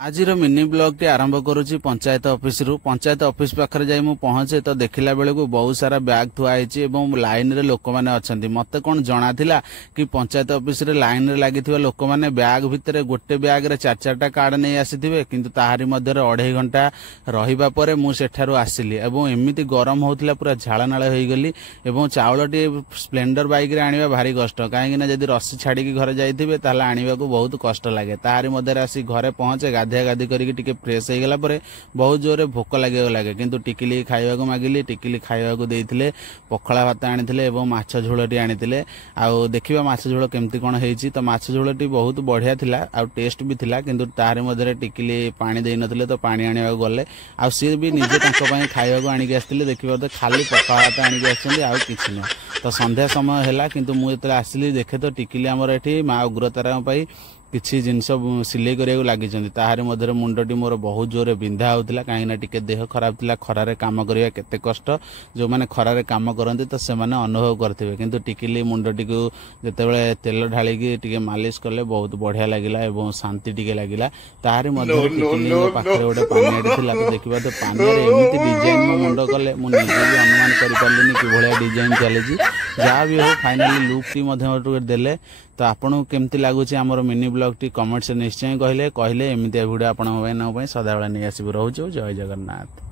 आज mini blog T आरंभ करुच्ची panchayat office रु पंचायत ऑफिस पाखरे जाई मु पहुंचे तो देखिला बेले को बहुत सारा बैग थुआ है लाइन रे लोक मैंने अच्छा मत कौन जना कि पंचायत ऑफिस रे लाइन रे लगी लोक मैंने बैग भितर गोटे बैग रे चार चार्टा कार्ड नहीं आसीथिबे किंतु ताहारी मध्य 2.5 घंटा रहिबा परे मु सेठारु आसिली एवं एमिति गरम होउथिला पूरा झाळनाळ होई गली एवं चावलटी स्प्लेंडर बाइक रे आनिबा भारी कष्ट काहेकि ना जदी रस्सी छाड़ी की घर जाइथिबे ताला आनिबा को बहुत कष्ट लागे ताहारी मध्य आसी घरे पहुंचे गाधिया गाधी करके फ्रेश हो गला पर बहुत जोरे भोक लगे किंतु टिकिली खाइबा मागिली टिकिली खाइबा देइथिले पखळा भात आनिथिले एवं माछ झोलटी आनिथिले आउ देखिबा माछ झोल केमती कोन हेइची तो माछ झोलटी बहुत बढ़िया थिला आउ टेस्ट भी थिला किंतु ताहारी मध्य टिकिली पानी देइ नथिले तो पानी आनिबा गले आउ सी भी निजे तांको पई खाइबा आनिके आस्थिले देखिबा तो खाली पखळा भात आनिके आछन्ती आउ किछि न तो संध्या समय हैला किंतु मु एतले आसिली देखे तो टिकिली हमर एठी मा उग्रतारा पई किसी जिनस सिलाई करिया लगी ताहारी मध्य मुंडटी मोर बहुत जोरे बिंधा होता कहीं टिके देह खराब थिला खरारे काम करिया केते कष्ट जो माने खरारे काम करते तो से माने अनुभव करथिबे किंतु टिकिली मुंडटी को जेतेबेले तेल ढालिकी टिके मालिश कले बहुत बढ़िया लागिला एवं शांति टिके लागिला ताहारी मध्य टिकिली पाखरे गोटे पानी थिला तो देखिबा तो पानी रे एमिति डिजाइन मो मुंड कले मु निजे भी अनुमान करि पारलिनी कि भलिया डिजाइन चलेजी जहाँ भी हो फाइनली लुक टी मध्य देले तो आपन केमती लगुच आमर मिनी ब्लॉग टी कमेंट से निश्चय कहले एमती वीडियो आपण सदाबेला नहीं आसबू रोच जय जगन्नाथ।